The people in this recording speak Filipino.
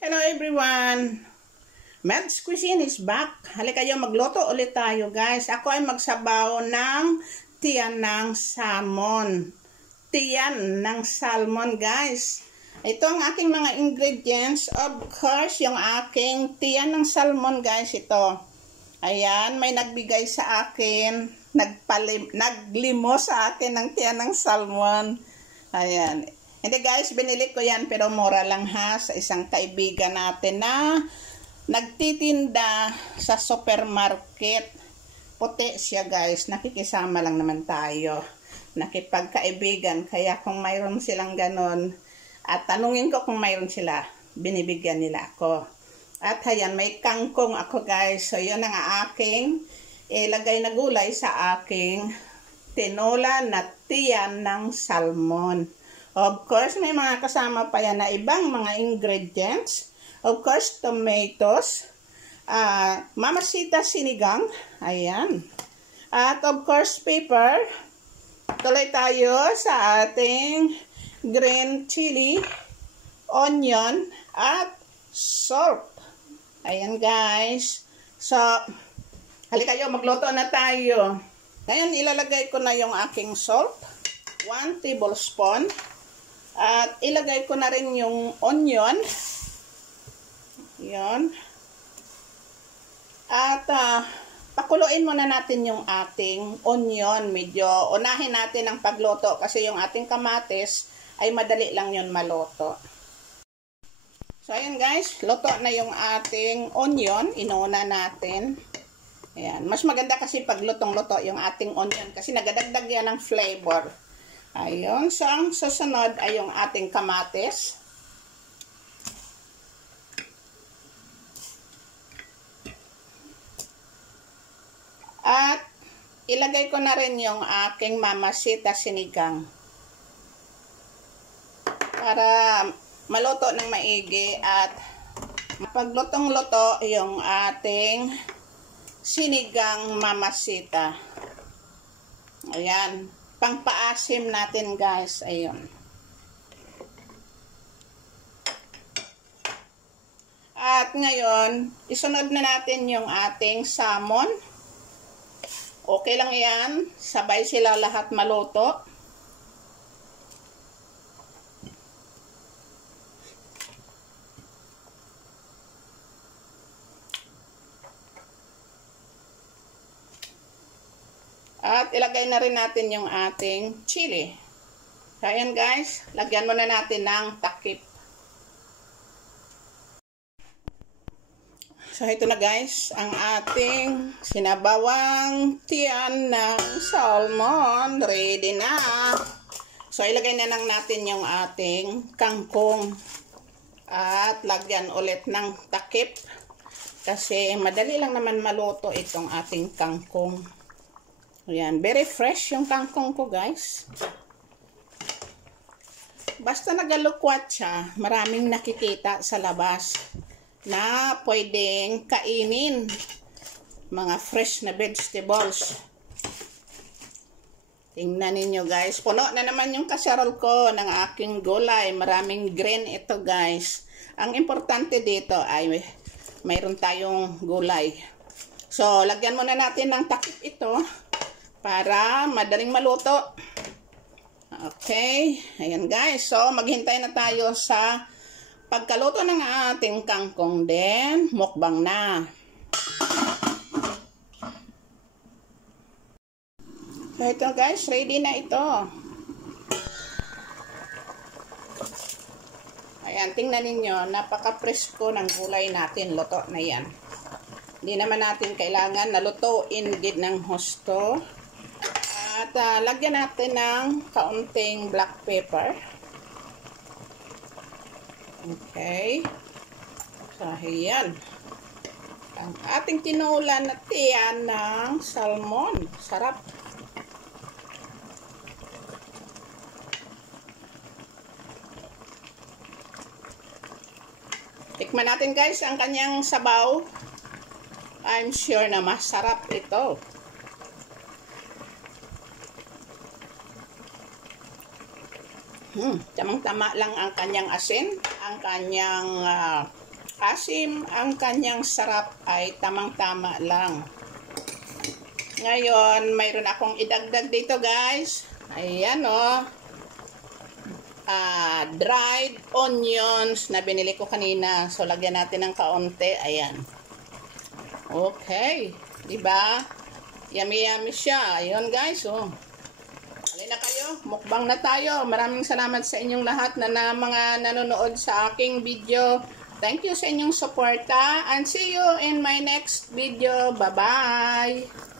Hello everyone! Mel's Cuisine is back. Halika kayo, magluto ulit tayo guys. Ako ay magsabaw ng tiyan ng salmon. Tiyan ng salmon guys. Ito ang aking mga ingredients. Of course, yung aking tiyan ng salmon guys, ito. Ayan, may nagbigay sa akin. Naglimo sa akin ng tiyan ng salmon. Ayan. Hindi guys, binili ko yan pero mura lang ha sa isang kaibigan natin na nagtitinda sa supermarket. Puti siya guys, nakikisama lang naman tayo. Nakipagkaibigan, kaya kung mayroon silang ganon at tanungin ko kung mayroon sila, binibigyan nila ako. At ayan, may kangkong ako guys. So yun ang aking ilagay na gulay sa aking tinola na tiyan ng salmon. Of course, may mga kasama pa yan na ibang mga ingredients. Of course, tomatoes, mamasita sinigang, ayan. At of course, pepper. Tuloy tayo sa ating green chili, onion, at salt. Ayan guys. So, halika kayo, magluto na tayo. Ngayon, ilalagay ko na yung aking salt. 1 tablespoon. At ilagay ko na rin yung onion. Yun. At pakuluin muna natin yung ating onion. Medyo unahin natin ang pagluto kasi yung ating kamatis ay madali lang yun maluto. So ayan guys, luto na yung ating onion. Inuna natin. Ayan. Mas maganda kasi pag lutong-luto yung ating onion kasi nagadagdag yan ng flavor. Ayun, so ang susunod ay yung ating kamatis. At ilagay ko na rin yung aking mamasita sinigang. Para maluto ng maigi at paglutong-luto yung ating sinigang mamasita. Ayan. Pangpaasim natin guys, ayun. At ngayon, isunod na natin yung ating salmon. Okay lang yan, sabay sila lahat maluto. At ilagay na rin natin yung ating chili. Ayan guys, lagyan muna natin ng takip. So ito na guys, ang ating sinabawang tiyan ng salmon. Ready na. So ilagay na lang natin yung ating kangkong. At lagyan ulit ng takip. Kasi madali lang naman maluto itong ating kangkong. Ayan, very fresh yung kangkong ko guys. Basta nagalukwat siya, maraming nakikita sa labas na pwedeng kainin. Mga fresh na vegetables. Tingnan ninyo guys, puno na naman yung kasarol ko ng aking gulay. Maraming green ito guys. Ang importante dito ay mayroon tayong gulay. So, lagyan muna natin ng takip ito. Para madaling maluto. Okay. Ayan guys. So, maghintay na tayo sa pagkaluto ng ating kangkong. Then, mukbang na. So, ito guys. Ready na ito. Ayan. Tingnan ninyo. Napaka-presko ng gulay natin. Luto na yan. Hindi naman natin kailangan nalutuin din ng husto. At lagyan natin ng kaunting black pepper. Okay. So, ayan. Ang ating tinola na tiyan ng salmon. Sarap. Tikman natin guys ang kanyang sabaw. I'm sure na masarap ito. Tamang-tama lang ang kanyang asin, ang kanyang Asim ang kanyang sarap ay tamang-tama lang. Ngayon, mayroon akong idagdag dito guys. Ayan o. Dried onions na binili ko kanina. So, lagyan natin ng kaunti. Ayan. Okay. Diba? Yummy siya. Ayun guys. Oh. Halina kayo. Mukbang na tayo. Maraming salamat sa inyong lahat na mga nanonood sa aking video. Thank you sa inyong suporta. And see you in my next video. Bye-bye.